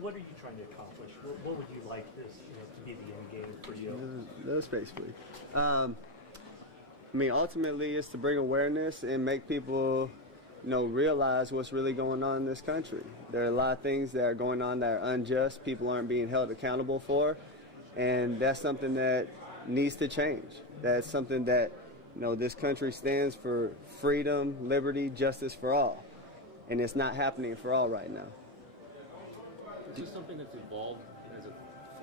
What are you trying to accomplish? What would you like this, to be the end game for you? That's basically. Ultimately, it's to bring awareness and make people, realize what's really going on in this country. There are a lot of things that are going on that are unjust. People aren't being held accountable for, and that's something that needs to change. That's something that, this country stands for: freedom, liberty, justice for all, and it's not happening for all right now. Is this something that's evolved as a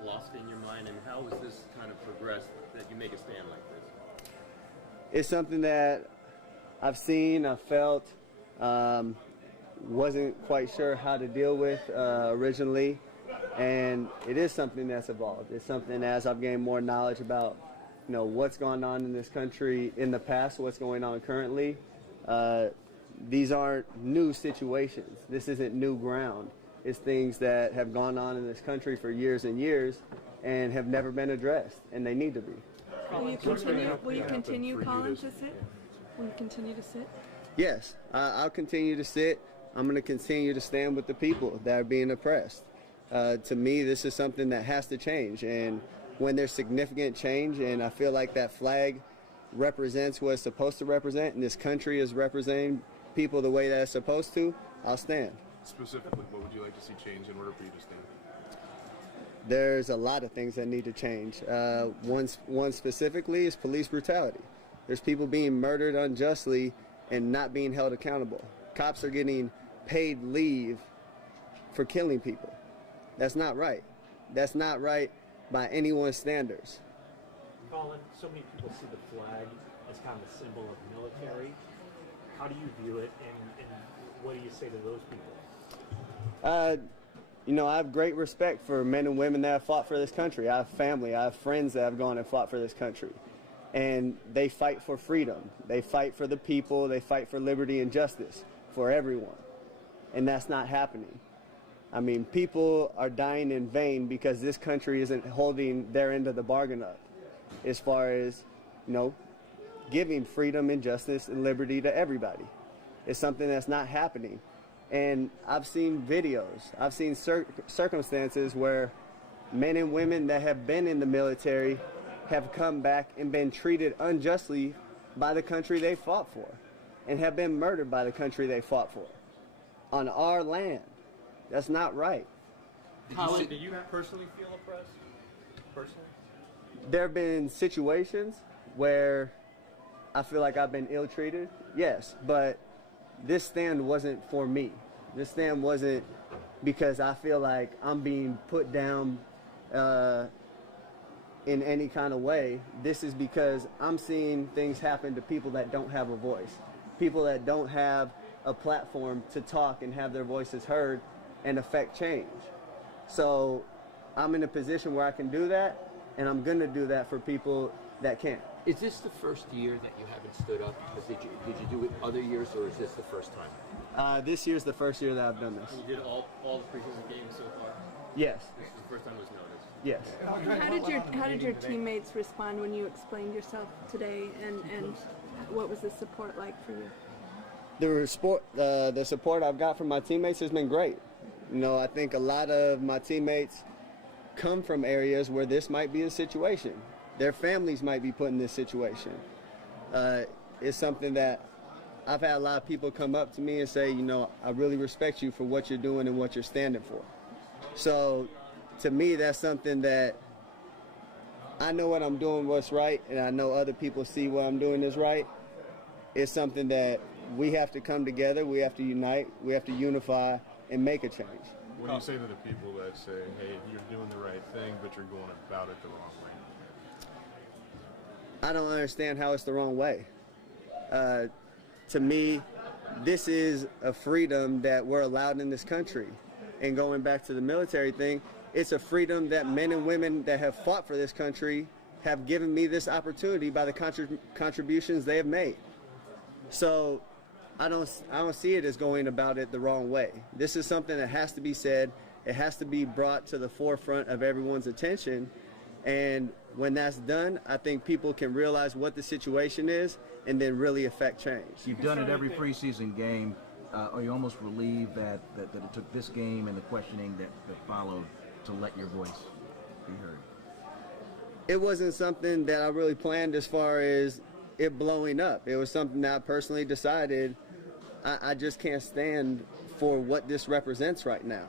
philosophy in your mind, and how has this kind of progressed that you make a stand like this? It's something that I've seen, I've felt, wasn't quite sure how to deal with originally, and it is something that's evolved. It's something, as I've gained more knowledge about, what's gone on in this country in the past, what's going on currently. These aren't new situations. This isn't new ground. It's things that have gone on in this country for years and years and have never been addressed, and they need to be. Will you continue, Colin, to sit? Will you continue to sit? Yes, I'll continue to sit. I'm going to continue to stand with the people that are being oppressed. To me, this is something that has to change, and when there's significant change, and I feel like that flag represents what it's supposed to represent, and this country is representing people the way that it's supposed to, I'll stand. Specifically, what would you like to see change in order for you to stand? There's a lot of things that need to change. One specifically is police brutality. There's people being murdered unjustly and not being held accountable. Cops are getting paid leave for killing people. That's not right. That's not right by anyone's standards. Colin, so many people see the flag as kind of a symbol of military. How do you view it, and what do you say to those people? I have great respect for men and women that have fought for this country. I have family, I have friends that have gone and fought for this country. And they fight for freedom. They fight for the people. They fight for liberty and justice for everyone. And that's not happening. People are dying in vain because this country isn't holding their end of the bargain up as far as, giving freedom and justice and liberty to everybody. It's something that's not happening. And I've seen videos, I've seen circumstances where men and women that have been in the military have come back and been treated unjustly by the country they fought for, and have been murdered by the country they fought for on our land. That's not right. Colin, do you personally feel oppressed? Personally? There have been situations where I feel like I've been ill-treated, yes, but this stand wasn't for me. This stand wasn't because I feel like I'm being put down in any kind of way. This is because I'm seeing things happen to people that don't have a voice, people that don't have a platform to talk and have their voices heard and affect change. So I'm in a position where I can do that, and I'm going to do that for people that can't. Is this the first year that you haven't stood up? Did you do it other years, or is this the first time? This year's the first year that I've done this. You did all the preseason games so far? Yes. This is the first time it was noticed? Yes. How did your teammates respond when you explained yourself today, and what was the support like for you? The support I've got from my teammates has been great. I think a lot of my teammates come from areas where this might be a situation. Their families might be put in this situation. It's something that I've had a lot of people come up to me and say, I really respect you for what you're doing and what you're standing for. So to me, that's something that I know what I'm doing, what's right, and I know other people see what I'm doing is right. It's something that we have to come together, we have to unite, we have to unify and make a change. What do you say to the people that say, hey, you're doing the right thing, but you're going about it the wrong way? I don't understand how it's the wrong way. To me, this is a freedom that we're allowed in this country. And going back to the military thing, it's a freedom that men and women that have fought for this country have given me this opportunity by the contributions they have made. So I don't see it as going about it the wrong way. This is something that has to be said. It has to be brought to the forefront of everyone's attention. And when that's done, I think people can realize what the situation is and then really affect change. You've done it every preseason game. are you almost relieved that it took this game and the questioning that followed to let your voice be heard? It wasn't something that I really planned as far as it blowing up. It was something that I personally decided I just can't stand for what this represents right now.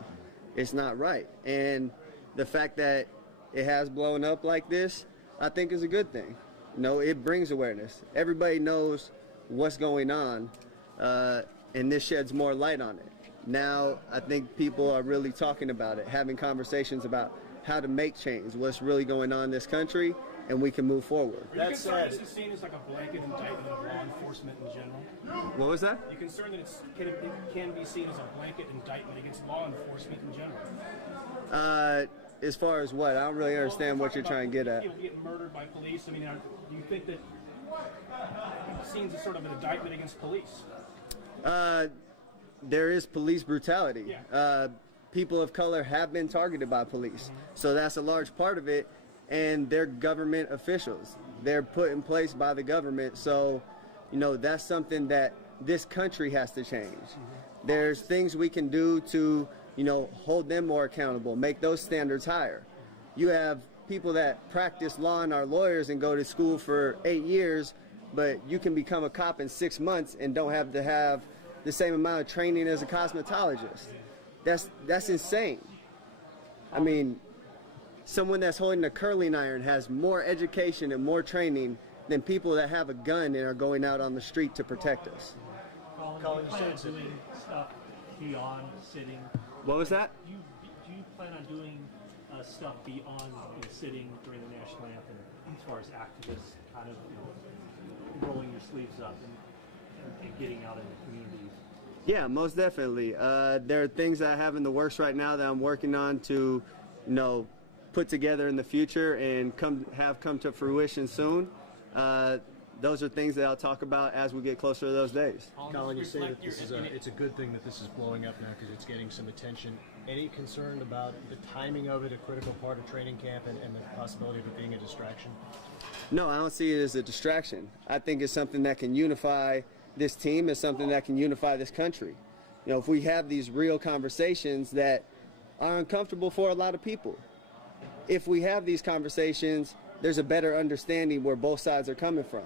It's not right. And the fact that it has blown up like this, I think is a good thing. You know, it brings awareness. Everybody knows what's going on, and this sheds more light on it. Now, I think people are really talking about it, having conversations about how to make change, what's really going on in this country, and we can move forward. Are you concerned this is seen as like a blanket indictment of law enforcement in general? What was that? Are you concerned that it can be seen as a blanket indictment against law enforcement in general? As far as what? I don't really understand what you're trying to get at. People getting murdered by police. I mean, do you think that it's seen as sort of an indictment against police? There is police brutality. Yeah. People of color have been targeted by police. So that's a large part of it, and they're government officials. They're put in place by the government. So, you know, that's something that this country has to change. There's things we can do to, you know, hold them more accountable, make those standards higher. You have people that practice law and are lawyers and go to school for 8 years, but you can become a cop in 6 months and don't have to have the same amount of training as a cosmetologist. That's insane. I mean, someone that's holding a curling iron has more education and more training than people that have a gun and are going out on the street to protect us. Colin, do you plan on doing stuff beyond sitting? What was that? Do you plan on doing stuff beyond sitting during the national anthem, as far as activists kind of rolling your sleeves up and getting out in the communities? Yeah, most definitely. There are things that I have in the works right now that I'm working on to, you know, put together in the future and come to fruition soon. Those are things that I'll talk about as we get closer to those days. Colin, you say that it's a good thing that this is blowing up now because it's getting some attention. Any concern about the timing of it, a critical part of training camp, and the possibility of it being a distraction? No, I don't see it as a distraction. I think it's something that can unify this team. It's something that can unify this country. You know, if we have these real conversations that are uncomfortable for a lot of people, if we have these conversations, there's a better understanding where both sides are coming from.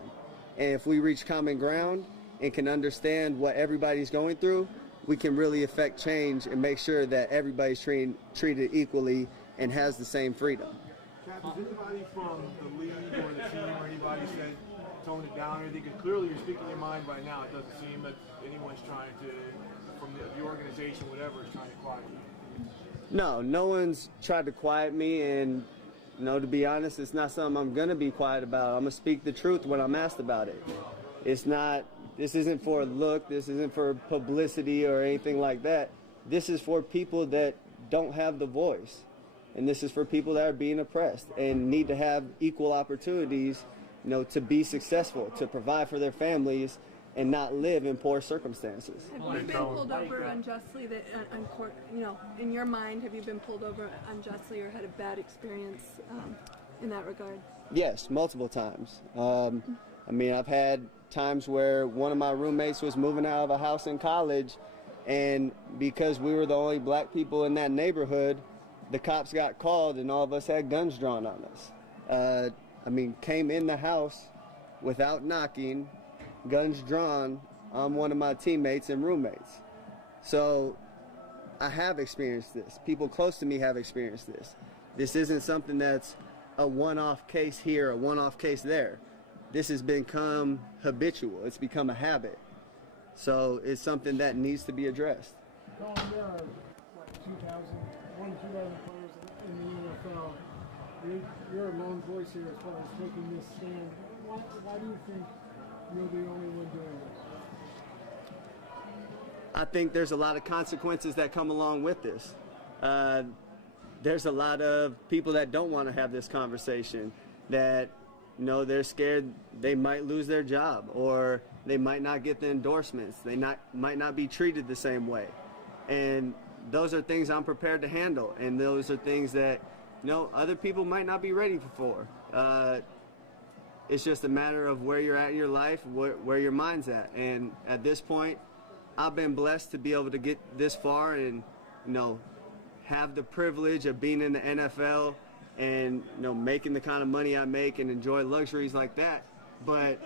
And if we reach common ground and can understand what everybody's going through, we can really affect change and make sure that everybody's treated equally and has the same freedom. Cap, has anybody from the league or the team or anybody said tone it down or anything? Because clearly you're speaking your mind right now. It doesn't seem that anyone's trying to, from the organization, whatever, is trying to quiet you. No one's tried to quiet me, and you know, to be honest, it's not something I'm gonna be quiet about. I'm gonna speak the truth when I'm asked about it. This isn't for a look, this isn't for publicity or anything like that. This is for people that don't have the voice. And this is for people that are being oppressed and need to have equal opportunities, you know, to be successful, to provide for their families and not live in poor circumstances. Have you been pulled over unjustly on court? You know, in your mind, have you been pulled over unjustly or had a bad experience in that regard? Yes, multiple times. I mean, I've had times where one of my roommates was moving out of a house in college, and because we were the only black people in that neighborhood, the cops got called and all of us had guns drawn on us. I mean, came in the house without knocking, guns drawn on one of my teammates and roommates. So I have experienced this. People close to me have experienced this. This isn't something that's a one-off case here, a one-off case there. This has become habitual. It's become a habit. So it's something that needs to be addressed. Colin, there are, 2,000 players in the NFL. You're a lone voice here as far as taking this stand. Why do you think you're the only one doing this? I think there's a lot of consequences that come along with this. There's a lot of people that don't want to have this conversation, that, you know, they're scared they might lose their job or they might not get the endorsements. They might not be treated the same way. And those are things I'm prepared to handle. And those are things that, you know, other people might not be ready for. It's just a matter of where you're at in your life, where your mind's at. And at this point, I've been blessed to be able to get this far and, have the privilege of being in the NFL and, making the kind of money I make and enjoy luxuries like that. But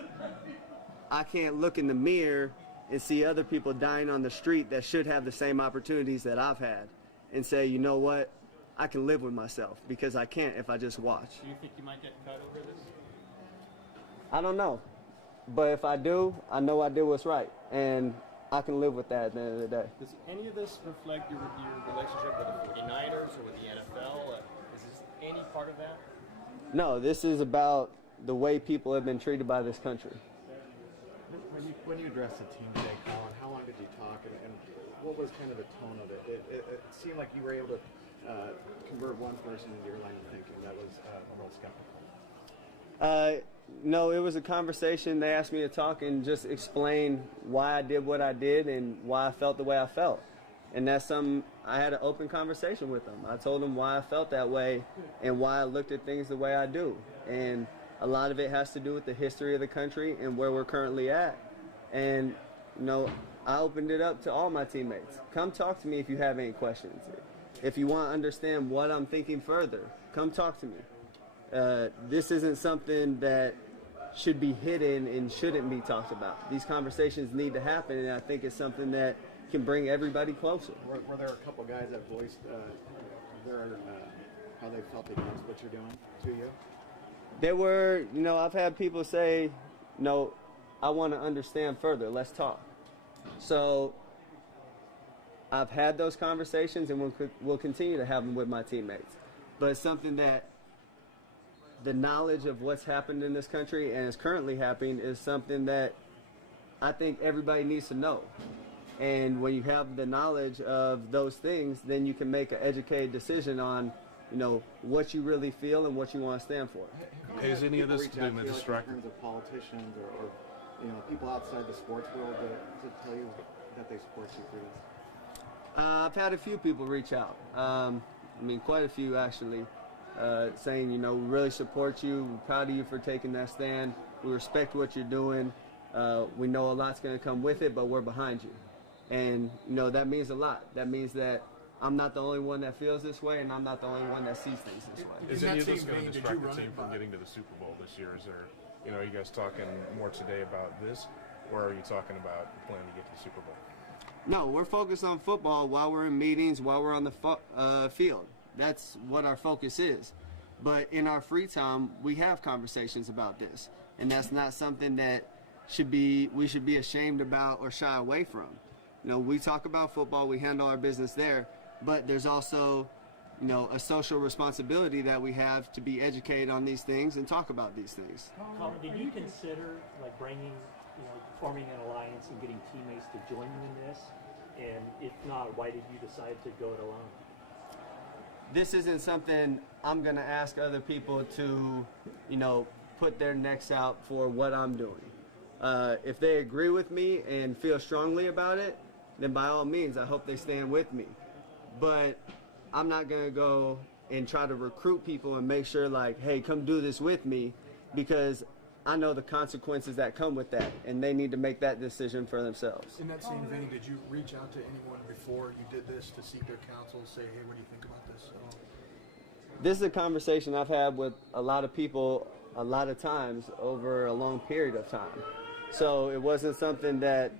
I can't look in the mirror and see other people dying on the street that should have the same opportunities that I've had and say, you know what, I can live with myself, because I can't if I just watch. Do you think you might get cut over this? I don't know. But if I do, I know I did what's right. And I can live with that at the end of the day. Does any of this reflect your relationship with the 49ers or with the NFL? Is this any part of that? No, this is about the way people have been treated by this country. When you addressed the team today, Colin, how long did you talk, and what was kind of the tone of it? It seemed like you were able to convert one person into your line of thinking that was a little skeptical. No, it was a conversation. They asked me to talk and just explain why I did what I did and why I felt the way I felt. And that's I had an open conversation with them. I told them why I felt that way and why I looked at things the way I do. And a lot of it has to do with the history of the country and where we're currently at. And, I opened it up to all my teammates. Come talk to me if you have any questions. If you want to understand what I'm thinking further, come talk to me. This isn't something that should be hidden and shouldn't be talked about. These conversations need to happen, and I think it's something that can bring everybody closer. Were there a couple guys that voiced how they felt against what you're doing to you? There were, I've had people say, no, I want to understand further. Let's talk. So I've had those conversations, and we'll continue to have them with my teammates. But it's something that the knowledge of what's happened in this country and is currently happening is something that I think everybody needs to know. And when you have the knowledge of those things, then you can make an educated decision on, what you really feel and what you want to stand for. Has any of this been a distraction? In terms of politicians or people outside the sports world to tell you that they support you for this? I've had a few people reach out. Quite a few actually. Saying, we really support you, we're proud of you for taking that stand, we respect what you're doing, we know a lot's going to come with it, but we're behind you. And, that means a lot. That means that I'm not the only one that feels this way, and I'm not the only one that sees things this way. Is any of this going to distract the team from getting to the Super Bowl this year? Is there, are you guys talking more today about this, or are you talking about planning to get to the Super Bowl? No, we're focused on football while we're in meetings, while we're on the field. That's what our focus is. But in our free time, we have conversations about this. And that's not something that we should be ashamed about or shy away from. We talk about football, we handle our business there, but there's also, a social responsibility that we have to be educated on these things and talk about these things. Colin, did you consider forming an alliance and getting teammates to join you in this? And if not, why did you decide to go it alone? This isn't something I'm going to ask other people to, put their necks out for what I'm doing. If they agree with me and feel strongly about it, then by all means, I hope they stand with me. But I'm not going to go and try to recruit people and make sure hey, come do this with me, because I know the consequences that come with that, and they need to make that decision for themselves. In that same vein, did you reach out to anyone before you did this to seek their counsel, say, hey, what do you think about this? This is a conversation I've had with a lot of people a lot of times over a long period of time. So it wasn't something that,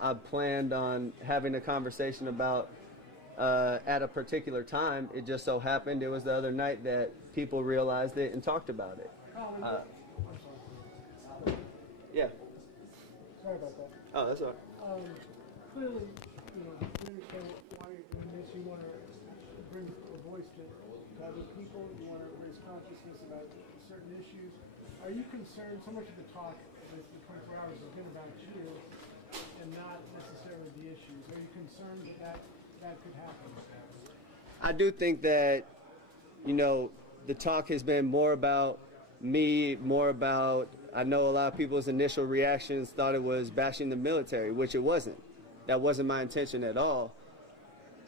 I planned on having a conversation about at a particular time. It just so happened it was the other night that people realized it and talked about it. Yeah. Sorry about that. Oh, that's all right. Clearly, you understand why in this you want to bring a voice to other people. You want to raise consciousness about certain issues. Are you concerned? So much of the talk of the 24 hours has been about you and not necessarily the issues. Are you concerned that could happen? I do think that, the talk has been more about me, I know a lot of people's initial reactions thought it was bashing the military, which it wasn't. That wasn't my intention at all.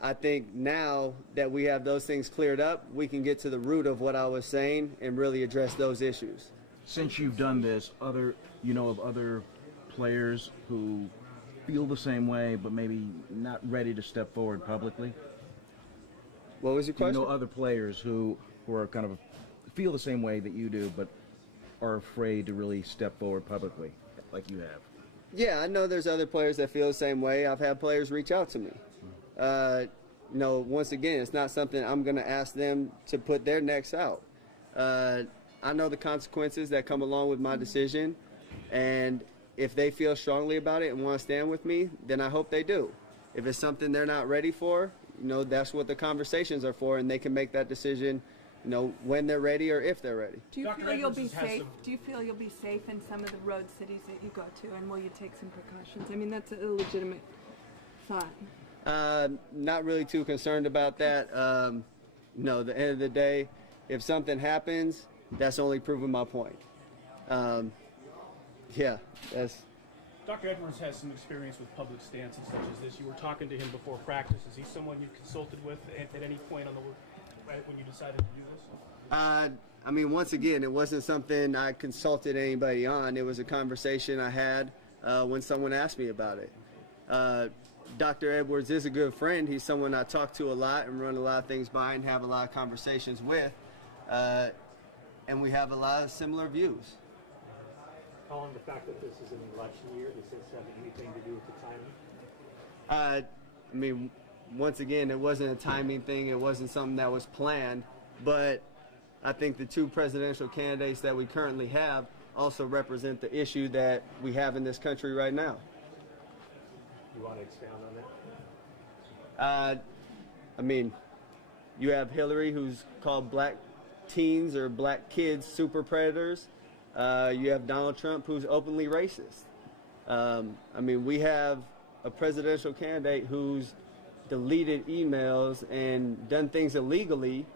I think now that we have those things cleared up, we can get to the root of what I was saying and really address those issues. Since you've done this, of other players who feel the same way, but maybe not ready to step forward publicly? What was your Do you question? know other players who are kind of feel the same way that you do, but are afraid to really step forward publicly, like you have? Yeah, I know there's other players that feel the same way. I've had players reach out to me. You know, once again, it's not something I'm going to ask them to put their necks out. I know the consequences that come along with my decision, and if they feel strongly about it and want to stand with me, then I hope they do. If it's something they're not ready for, you know, that's what the conversations are for, and they can make that decision, you know, when they're ready or if they're ready. Do you Dr. feel you'll Edwards be has safe? some- Do you feel you'll be safe in some of the road cities that you go to, and will you take some precautions? I mean, that's a legitimate thought. Not really too concerned about that. No, at the end of the day, if something happens, that's only proving my point. Yeah, that's. Dr. Edwards has some experience with public stances such as this. You were talking to him before practice. Is he someone you consulted with at any point on the when you decided to do this? I mean, once again, it wasn't something I consulted anybody on. It was a conversation I had when someone asked me about it. Dr. Edwards is a good friend. He's someone I talk to a lot and run a lot of things by and have a lot of conversations with. And we have a lot of similar views. Colin, the fact that this is an election year, does this have anything to do with the timing? I mean, once again, it wasn't a timing thing. It wasn't something that was planned. But I think the two presidential candidates that we currently have also represent the issue that we have in this country right now. You want to expound on that? I mean, you have Hillary, who's called black teens or black kids super predators. You have Donald Trump, who's openly racist. I mean, we have a presidential candidate who's deleted emails and done things illegally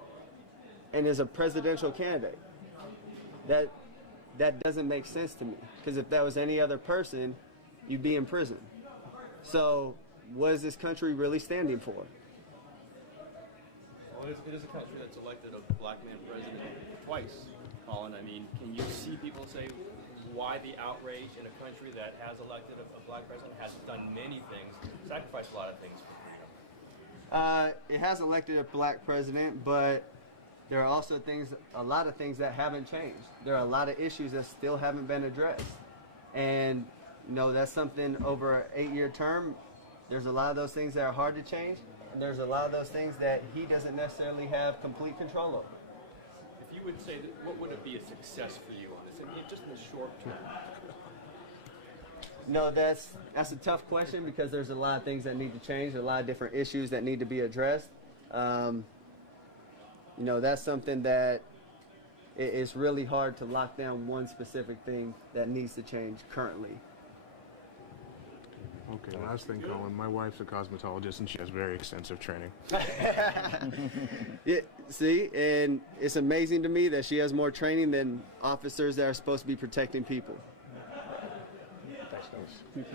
and is a presidential candidate. That doesn't make sense to me, because if that was any other person, you'd be in prison. So what is this country really standing for? Well, it is a country that's elected a black man president twice, Colin. I mean, can you see people say why the outrage in a country that has elected a black president, has done many things, sacrificed a lot of things for freedom? It has elected a black president, but there are also a lot of things that haven't changed. There are a lot of issues that still haven't been addressed. And, you know, that's something over an 8-year term. There's a lot of those things that are hard to change. And there's a lot of those things that he doesn't necessarily have complete control over. If you would say that, what would it be a success for you on this, just in the short term? No, that's a tough question, because there's a lot of things that need to change, a lot of different issues that need to be addressed. You know, that's something that it's really hard to lock down one specific thing that needs to change currently. Okay, last thing, Colin. My wife's a cosmetologist, and she has very extensive training. Yeah, see, and it's amazing to me that she has more training than officers that are supposed to be protecting people. Thanks, fellas.